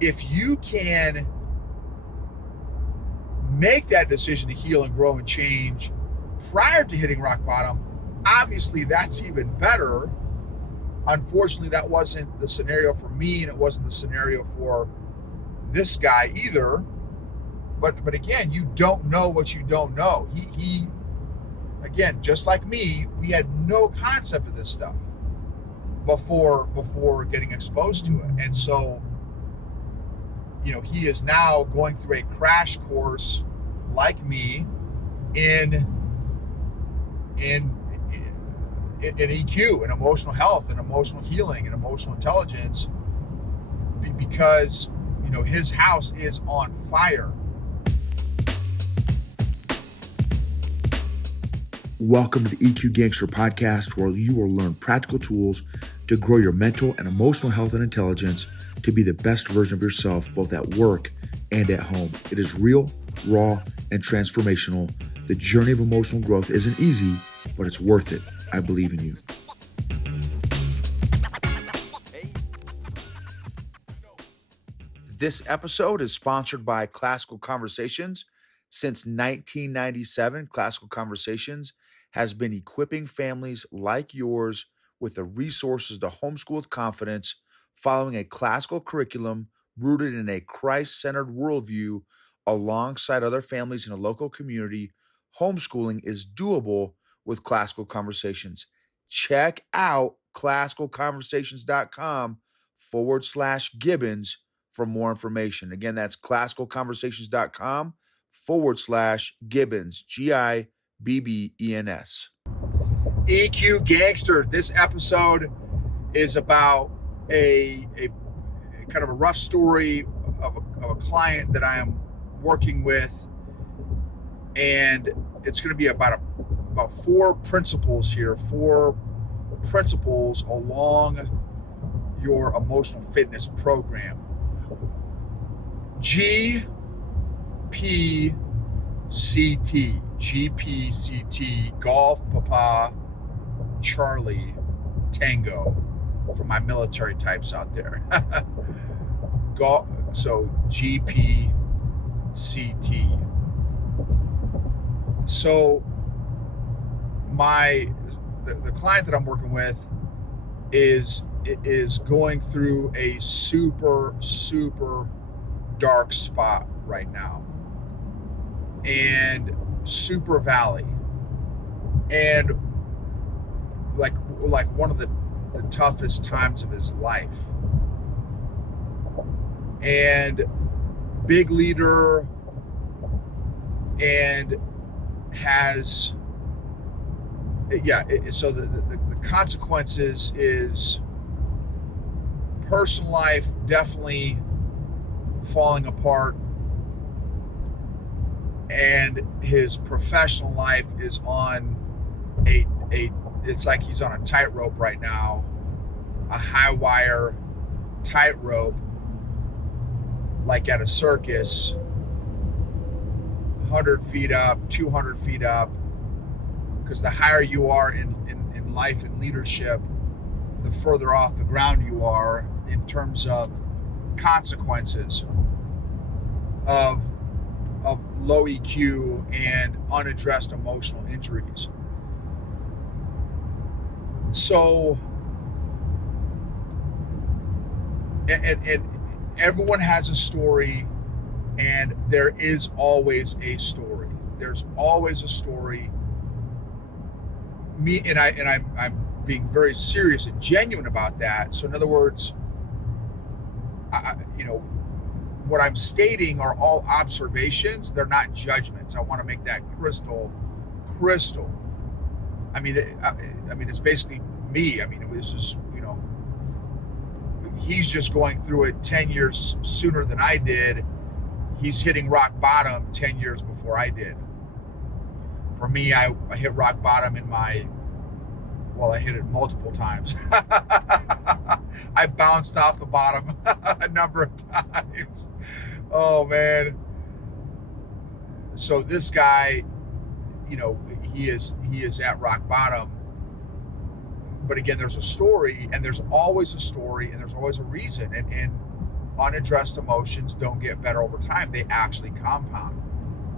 if you can make that decision to heal and grow and change prior to hitting rock bottom, obviously that's even better. Unfortunately, that wasn't the scenario for me, and it wasn't the scenario for this guy either. But again, you don't know what you don't know. He again, just like me, we had no concept of this stuff before getting exposed to it. And so, he is now going through a crash course like me in EQ and emotional health and emotional healing and emotional intelligence, because his house is on fire. Welcome to the EQ Gangster podcast, where you will learn practical tools to grow your mental and emotional health and intelligence to be the best version of yourself, both at work and at home. It is real, raw, and transformational. The journey of emotional growth isn't easy, but it's worth it. I believe in you. This episode is sponsored by Classical Conversations. Since 1997, Classical Conversations has been equipping families like yours with the resources to homeschool with confidence, following a classical curriculum rooted in a Christ-centered worldview alongside other families in a local community. Homeschooling is doable with Classical Conversations. Check out classicalconversations.com/Gibbons for more information. Again, that's classicalconversations.com/Gibbons, Gibbens. EQ Gangster. This episode is about a kind of a rough story of a client that I am working with, and it's going to be about four principles here, four principles along your emotional fitness program. GPCT, Golf Papa Charlie Tango, for my military types out there. So GPCT. So the client that I'm working with is going through a super dark spot right now, and super valley, and like one of the toughest times of his life. And big leader, and has so the consequences is personal life definitely falling apart, and his professional life is on it's like he's on a tightrope right now, a high wire tightrope, like at a circus, 100 feet up, 200 feet up, because the higher you are in life and leadership, the further off the ground you are in terms of consequences of low EQ and unaddressed emotional injuries. So, and everyone has a story, and there is always a story. There's always a story. I'm being very serious and genuine about that. So in other words, what I'm stating are all observations. They're not judgments. I want to make that crystal. I mean, it's basically me. This is, he's just going through it 10 years sooner than I did. He's hitting rock bottom 10 years before I did. For me, I hit rock bottom I hit it multiple times. I bounced off the bottom a number of times. Oh, man. So this guy, he is at rock bottom. But again, there's a story, and there's always a story, and there's always a reason. And unaddressed emotions don't get better over time. They actually compound.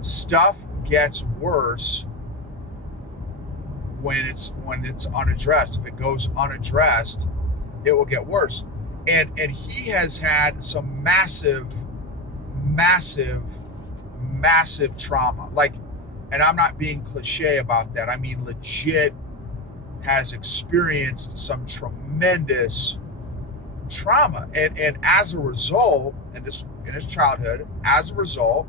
Stuff gets worse when it's unaddressed. If it goes unaddressed, it will get worse. And he has had some massive trauma. Like, and I'm not being cliche about that. I mean, legit has experienced some tremendous trauma. And as a result, in his childhood, as a result,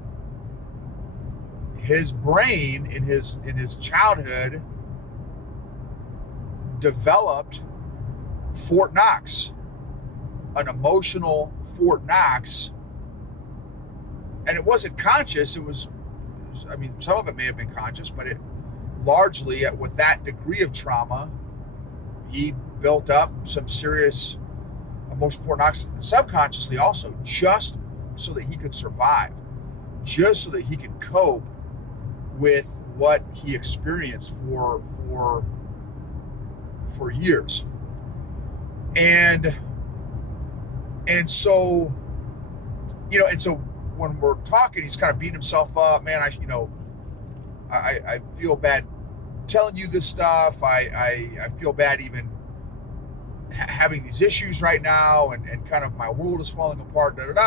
his brain in his childhood developed Fort Knox, an emotional Fort Knox. And it wasn't conscious. It was, I mean, some of it may have been conscious, but it largely, with that degree of trauma, he built up some serious emotional Fort Knox subconsciously also, just so that he could survive, just so that he could cope with what he experienced for years. And so, and so when we're talking, he's kind of beating himself up. Man, I feel bad telling you this stuff. I feel bad even having these issues right now, and kind of my world is falling apart, and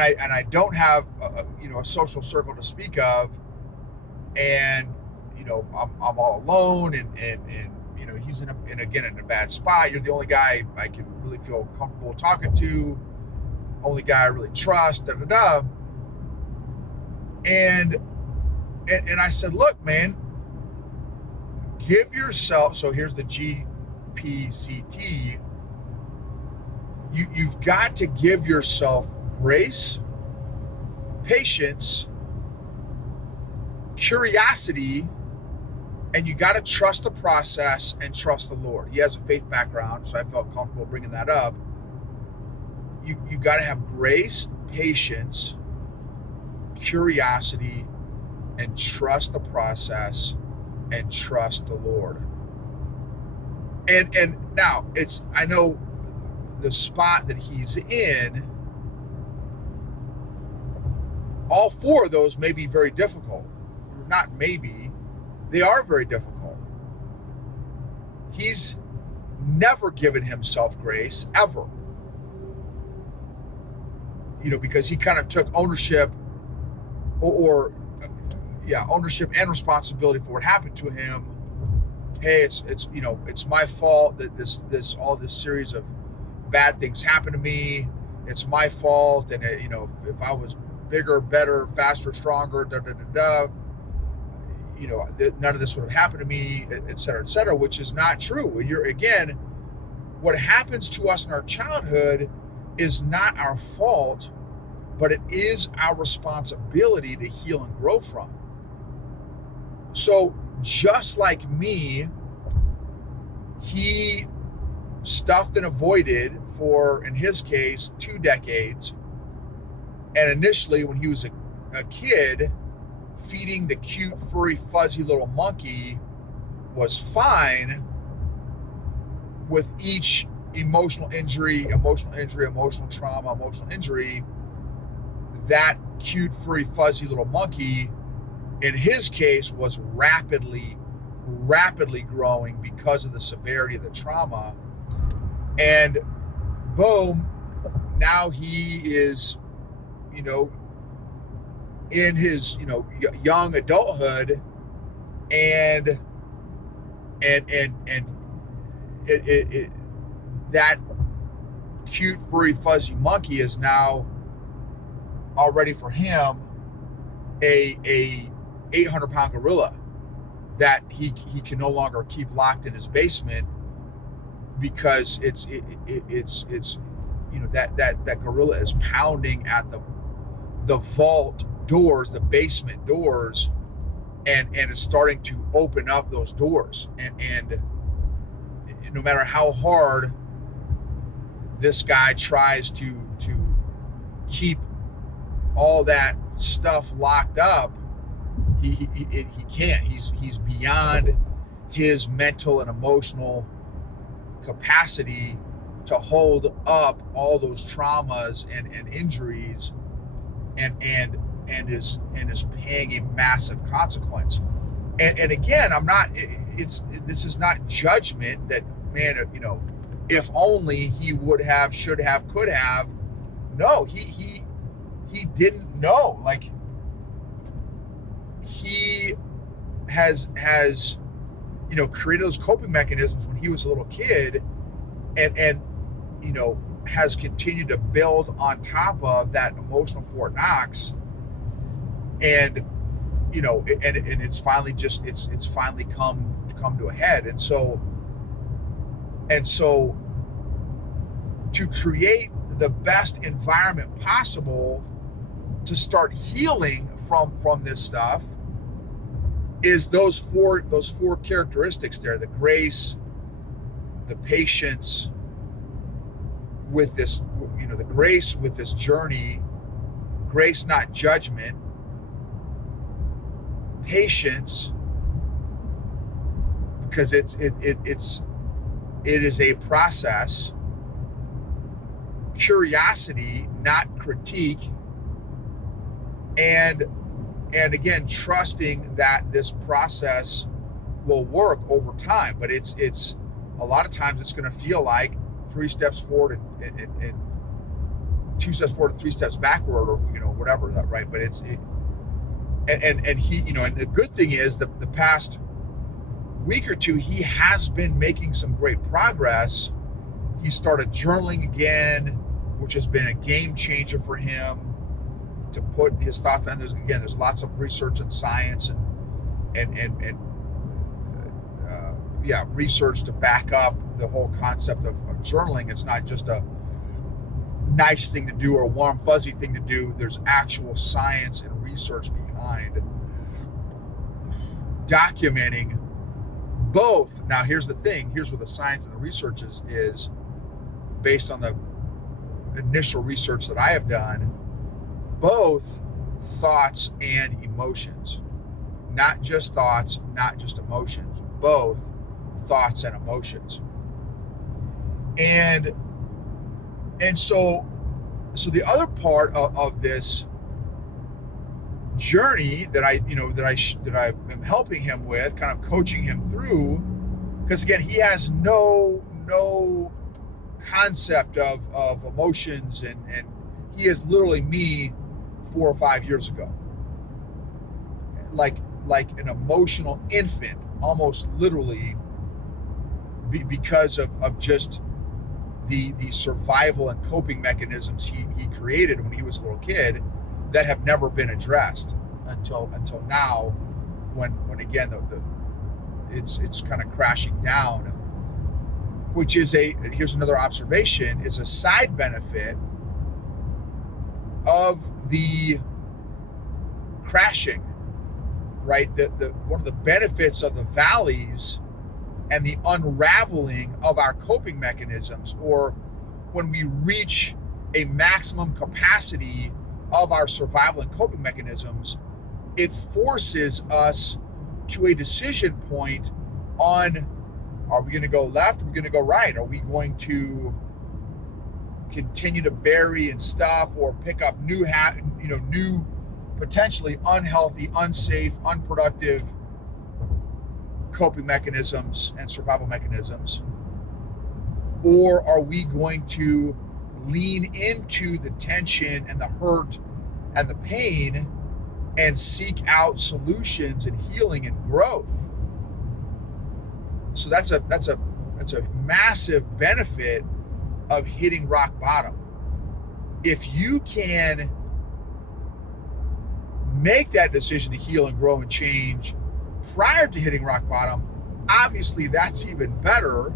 I don't have a social circle to speak of, and I'm all alone, and he's in a bad spot. You're the only guy I can really feel comfortable talking to, only guy I really trust, and I said, look, man, give yourself, so here's the GPCT, you've got to give yourself grace, patience, curiosity, and you got to trust the process and trust the Lord. He has a faith background, so I felt comfortable bringing that up. You got to have grace, patience, curiosity, and trust the process and trust the Lord. And now I know the spot that he's in, all four of those may be very difficult. Not maybe, they are very difficult. He's never given himself grace, ever. Because he kind of took ownership ownership and responsibility for what happened to him. Hey, it's my fault that this series of bad things happened to me. It's my fault, and if I was bigger, better, faster, stronger, none of this would have happened to me, et cetera, which is not true. What happens to us in our childhood is not our fault, but it is our responsibility to heal and grow from. So just like me, he stuffed and avoided for, in his case, 2 decades. And initially, when he was a kid, feeding the cute, furry, fuzzy little monkey was fine. With each emotional trauma, emotional injury, that cute, furry, fuzzy little monkey, in his case, was rapidly growing because of the severity of the trauma. And boom, now he is, in his, young adulthood, and that cute, furry, fuzzy monkey is now already for him a 800-pound gorilla that he can no longer keep locked in his basement, because it's that gorilla is pounding at the vault doors, the basement doors, and is starting to open up those doors, and no matter how hard this guy tries to keep all that stuff locked up, he can't. He's beyond his mental and emotional capacity to hold up all those traumas and injuries, and is paying a massive consequence. And again, I'm not, this is not judgment that, man, if only he would have, should have, could have. No, he didn't know. Like, he has created those coping mechanisms when he was a little kid, and has continued to build on top of that emotional Fort Knox, and and it's finally it's finally come to a head. And so to create the best environment possible to start healing from this stuff is those four characteristics there: the grace, the patience with this, the grace with this journey, grace, not judgment, patience, because it is a process, curiosity, not critique, and again, trusting that this process will work over time. But it's a lot of times it's going to feel like 3 steps forward and 2 steps forward and 3 steps backward, or whatever that, right? But and he, and the good thing is the past week or two, he has been making some great progress. He started journaling again, which has been a game changer for him, to put his thoughts on. There's lots of research and science and research to back up the whole concept of journaling. It's not just a nice thing to do or a warm fuzzy thing to do. There's actual science and research behind documenting both. Now, here's the thing. Here's where the science and the research is based on the initial research that I have done. Both thoughts and emotions, not just thoughts, not just emotions, both thoughts and emotions. And so the other part of this journey that I am helping him with, kind of coaching him through, because again, he has no concept of emotions, and he is literally me 4 or 5 years ago, like an emotional infant, almost literally, because of just the survival and coping mechanisms he created when he was a little kid that have never been addressed until now, when again it's kind of crashing down, which is here's another observation, is a side benefit of the crashing, right? The one of the benefits of the valleys and the unraveling of our coping mechanisms, or when we reach a maximum capacity of our survival and coping mechanisms, it forces us to a decision point on, are we going to go left? Are we going to go right? Are we going to continue to bury and stuff, or pick up new potentially unhealthy, unsafe, unproductive coping mechanisms and survival mechanisms? Or are we going to lean into the tension and the hurt and the pain and seek out solutions and healing and growth? So that's a massive benefit of hitting rock bottom. If you can make that decision to heal and grow and change prior to hitting rock bottom, obviously that's even better.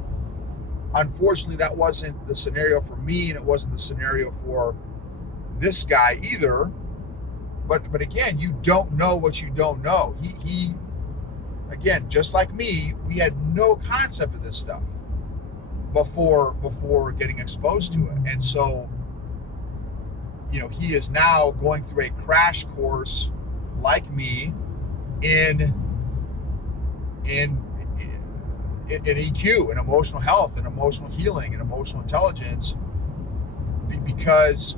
Unfortunately, that wasn't the scenario for me, and it wasn't the scenario for this guy either. But again, you don't know what you don't know. He again, just like me, we had no concept of this stuff before getting exposed to it. And so, he is now going through a crash course like me in in EQ and emotional health and emotional healing and emotional intelligence, because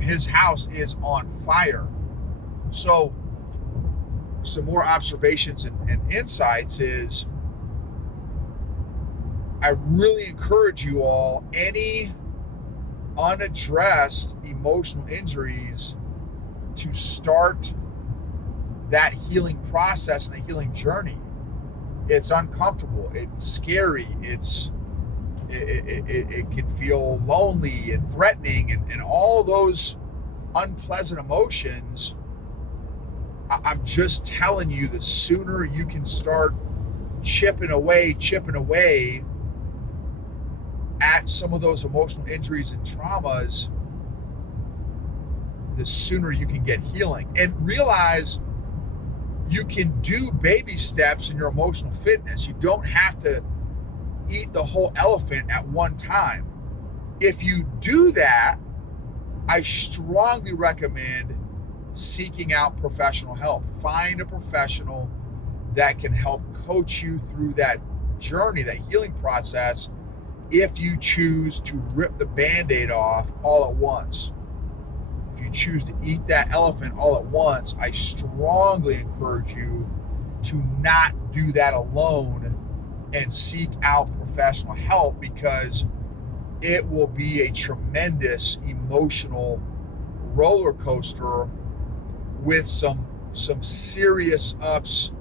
his house is on fire. So some more observations and insights is, I really encourage you all, any unaddressed emotional injuries, to start that healing process and the healing journey. It's uncomfortable, it's scary, it can feel lonely and threatening and all those unpleasant emotions. I'm just telling you, the sooner you can start chipping away at some of those emotional injuries and traumas, the sooner you can get healing. And realize you can do baby steps in your emotional fitness. You don't have to eat the whole elephant at one time. If you do that, I strongly recommend seeking out professional help. Find a professional that can help coach you through that journey, that healing process, if you choose to rip the Band-Aid off all at once. If you choose to eat that elephant all at once, I strongly encourage you to not do that alone and seek out professional help, because it will be a tremendous emotional roller coaster with some serious ups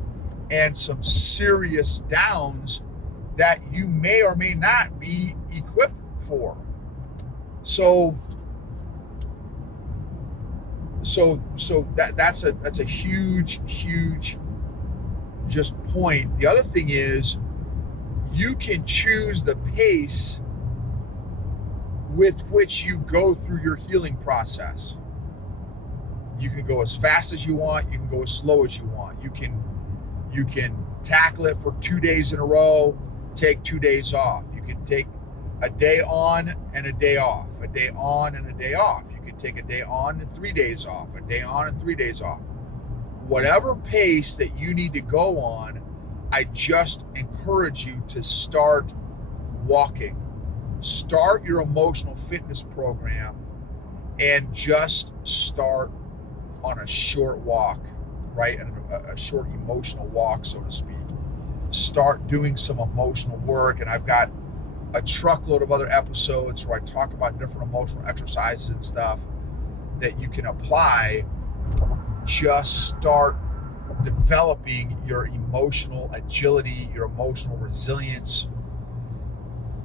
and some serious downs that you may or may not be equipped for. So that's a huge just point. The other thing is, you can choose the pace with which you go through your healing process. You can go as fast as you want, you can go as slow as you want. You can tackle it for 2 days in a row, take 2 days off. You can take a day on and a day off, a day on and a day off. You can take a day on and 3 days off, a day on and 3 days off. Whatever pace that you need to go on, I just encourage you to start walking. Start your emotional fitness program and just start on a short walk, right? A short emotional walk, so to speak. Start doing some emotional work. And I've got a truckload of other episodes where I talk about different emotional exercises and stuff that you can apply. Just start developing your emotional agility, your emotional resilience,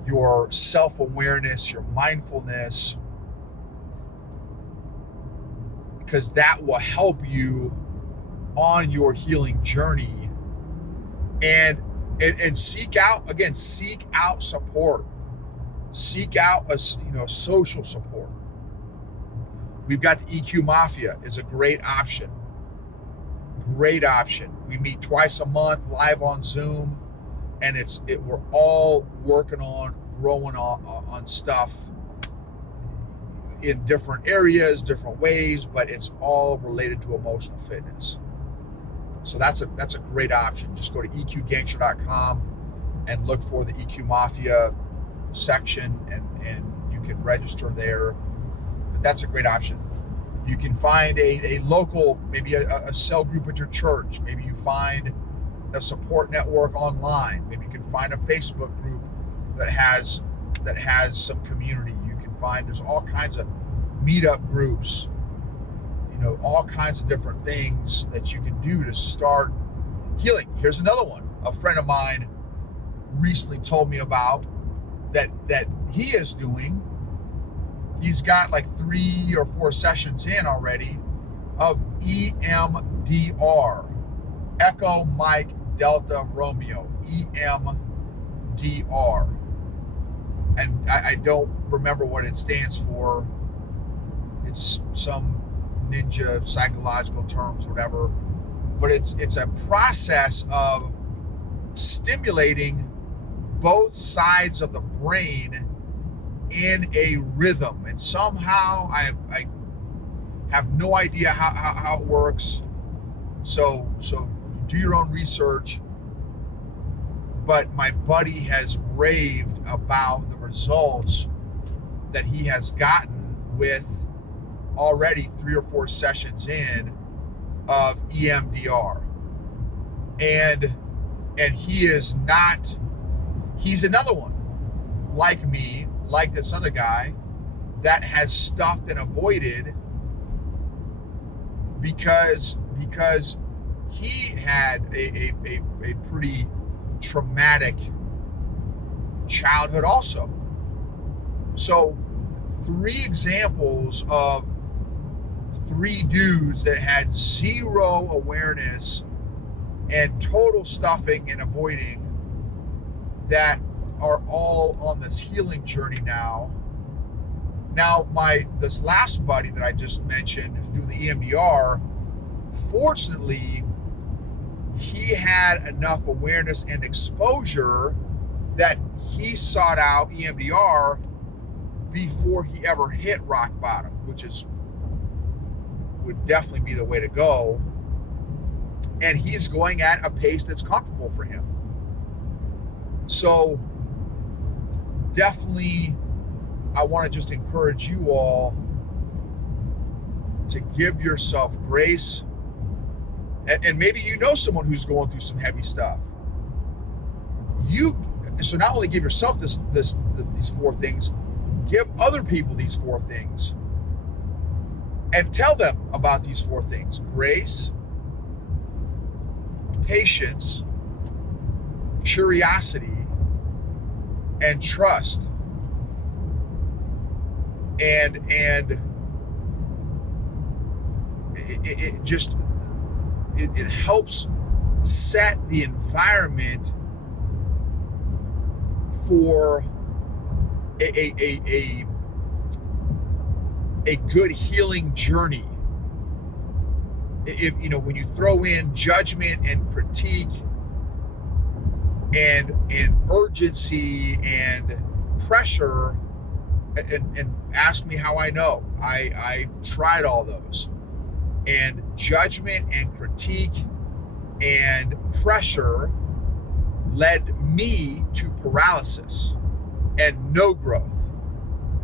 your self-awareness, your mindfulness, because that will help you on your healing journey. And seek out support. Seek out social support. We've got the EQ Mafia is a great option. We meet twice a month live on Zoom, and we're all working on growing on stuff in different areas, different ways, but it's all related to emotional fitness. So that's a great option. Just go to eqgangster.com and look for the EQ Mafia section, and you can register there. But that's a great option. You can find a local, maybe a cell group at your church. Maybe you find a support network online. Maybe you can find a Facebook group that has some community. You can find, there's all kinds of meetup groups, all kinds of different things that you can do to start healing. Here's another one. A friend of mine recently told me about that he is doing. He's got like 3 or 4 sessions in already of EMDR, Echo Mike Delta Romeo, EMDR. And I don't remember what it stands for. It's some ninja psychological terms, whatever. But it's a process of stimulating both sides of the brain in a rhythm. And somehow I have no idea how it works. So do your own research. but my buddy has raved about the results that he has gotten with already 3 or 4 sessions in of EMDR. And he's another one like me, like this other guy, that has stuffed and avoided because he had a pretty traumatic childhood also. So 3 examples of 3 dudes that had zero awareness and total stuffing and avoiding that are all on this healing journey now. Now, this last buddy that I just mentioned who's doing the EMDR, fortunately, he had enough awareness and exposure that he sought out EMDR before he ever hit rock bottom, which would definitely be the way to go. And he's going at a pace that's comfortable for him. So definitely, I want to just encourage you all to give yourself grace. And maybe you know someone who's going through some heavy stuff. So not only give yourself these 4 things, give other people these 4 things. And tell them about these 4 things: grace, patience, curiosity, and trust. And it helps set the environment for a good healing journey. When you throw in judgment and critique and urgency and pressure, and ask me how I know. I tried all those. And judgment and critique and pressure led me to paralysis and no growth.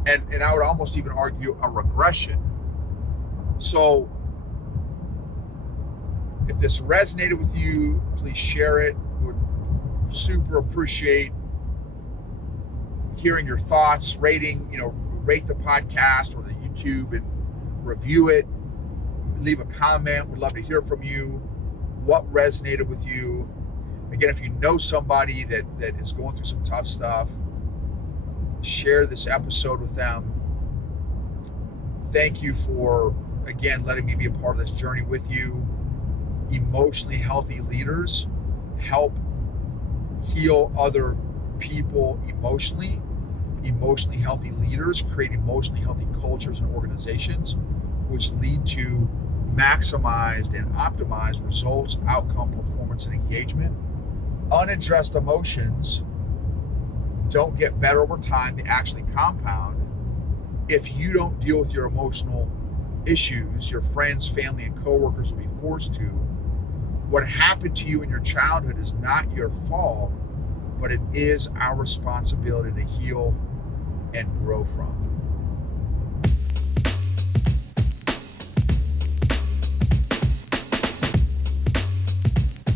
And I would almost even argue a regression. So if this resonated with you, please share it. Would super appreciate hearing your thoughts, rate the podcast or the YouTube and review it. Leave a comment. Would love to hear from you. What resonated with you? Again, if you know somebody that is going through some tough stuff, share this episode with them. Thank you for, again, letting me be a part of this journey with you. Emotionally healthy leaders help heal other people emotionally. Emotionally healthy leaders create emotionally healthy cultures and organizations, which lead to maximized and optimized results, outcome, performance, and engagement. Unaddressed emotions don't get better over time. They actually compound. If you don't deal with your emotional issues, your friends, family, and coworkers will be forced to. What happened to you in your childhood is not your fault, but it is our responsibility to heal and grow from.